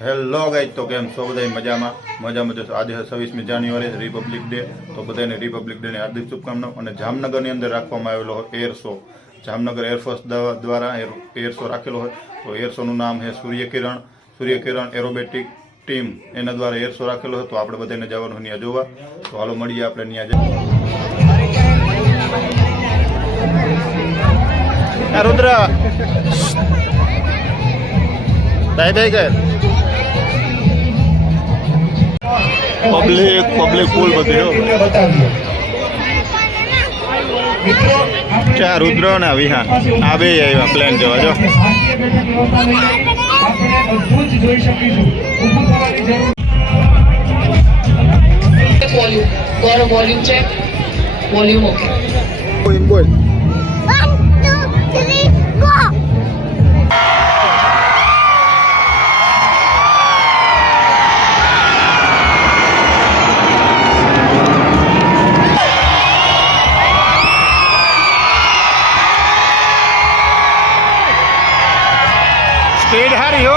Hello guys, તો કેમ છો બધા? મજામાં જશો. આજે 26મી જાન્યુઆરી રિપબ્લિક ડે, તો બધાને રિપબ્લિક ડે ની હાર્દિક શુભકામનાઓ. અને જામનગરની અંદર રાખવામાં આવેલો એર શો, જામનગર એરફોર્સ દ્વારા એર શો રાખેલો હોય. તો એર શોનું નામ છે સૂર્યકિરણ એરોબેટિક ટીમ, એના દ્વારા એર શો રાખેલો હોય. તો આપણે બધાને જવાનું ત્યાં જોવા. તો હાલો મળીએ આપણે ત્યાં રુદ્ર બાય બાય કર. પબ્લિક ફૂલ બધી ચાર રુદ્ર ને વિહાન આ બે આવ્યા પ્લેન જોવા. જો વોલ્યુમ ચેક, વોલ્યુમ ઓકે. બોલ. સ્પીડ હારી હો.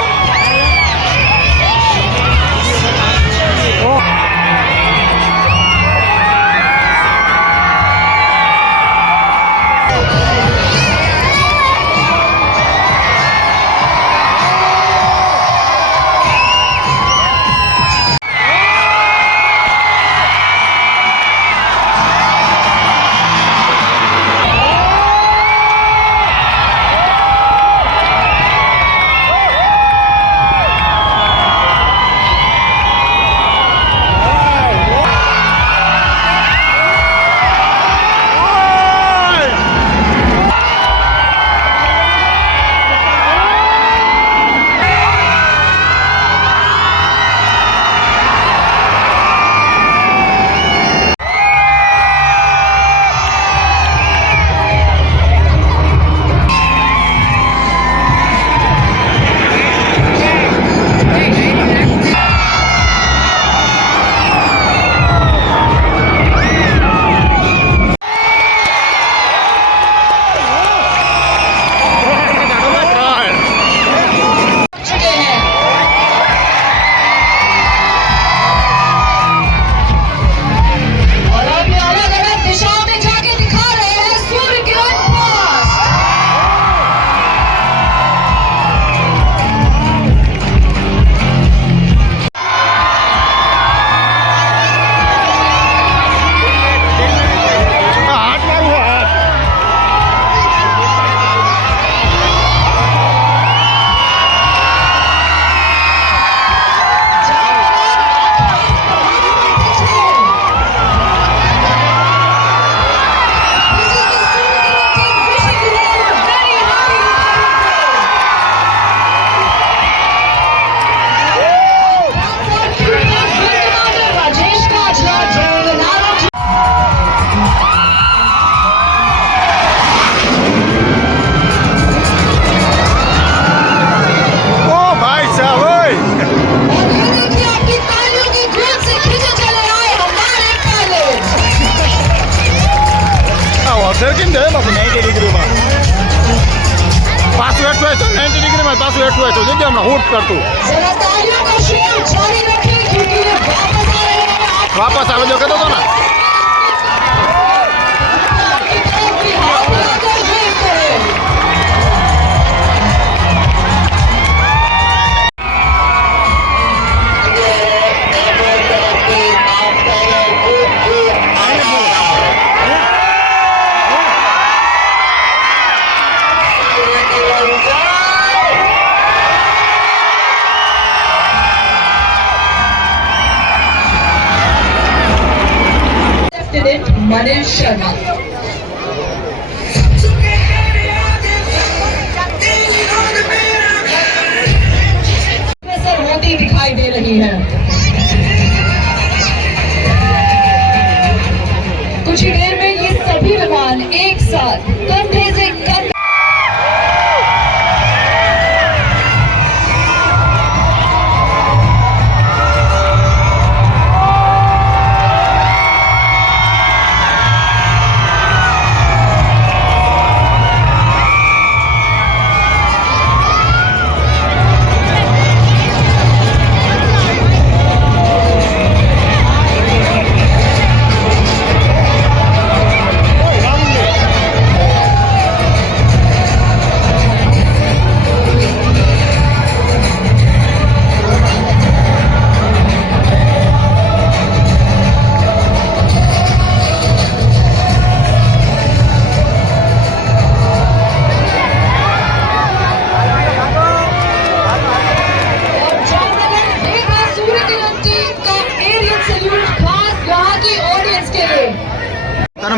કેમ જાય બાપુ 90 ડિગ્રીમાં પાછું હેઠું હોય તો 90 ડિગ્રીમાં પાછું હેઠું હોય તો જગ્યા હમણાં હુટ કરતું વાપસ આવે જો કહેતો હતો ને. Manish Sharma. होती दिखाई दे रही है. कुछ ही देर में ये सभी विमान एक साथ कंधे से कंधे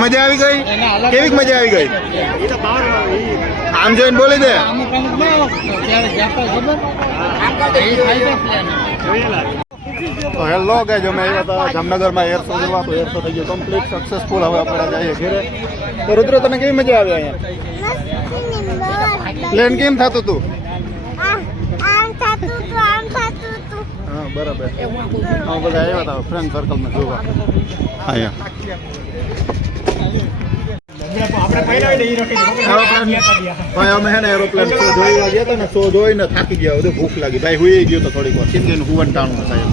મજા આવી ગઈ? કેવી મજા આવી ગઈ? આમ જોઈને બોલી દે. તો હેલો ગાઈઝ, અમે આવ્યા હતા જામનગરમાં એર શો જોવા. તો એર શો થઈ ગયો કમ્પ્લીટ સક્સેસફુલ. હવે આપણે જઈએ ઘરે. તો રુદ્ર, તને કેવી મજા આવી અહીંયા? પ્લેન કેમ થતું હતું? હા બરાબર. અમે બધા આવ્યા હતા ફ્રેન્ડ સર્કલમાં જોવા અહીંયા. અમે હે ને એરોપ્લેન શો જોઈ ગયા હતા ને, શો જોઈને થાકી ગયા. બધું ભૂખ લાગી. ભાઈ હુઈ ગયો તો થોડીક વાર. સિંધીનું હુવન ટાણું થાય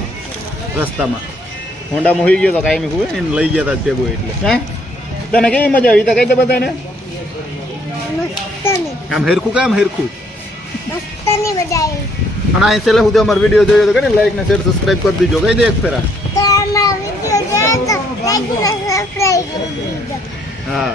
રસ્તામાં. હોન્ડામાં હુઈ ગયો તો કાયમી હુએ ને લઈ ગયા હતા ભેગું. એટલે હે તને કેવી મજા આવી? તો કહી દે બધાને. આમ હેરખું કામ હેરખું અને અહીં છેલ્લે સુધી અમારો વિડીયો જોયો તો કે લાઈક ને શેર સબસ્ક્રાઇબ કરી દીજો. કહી દે એક ફેરા. હા.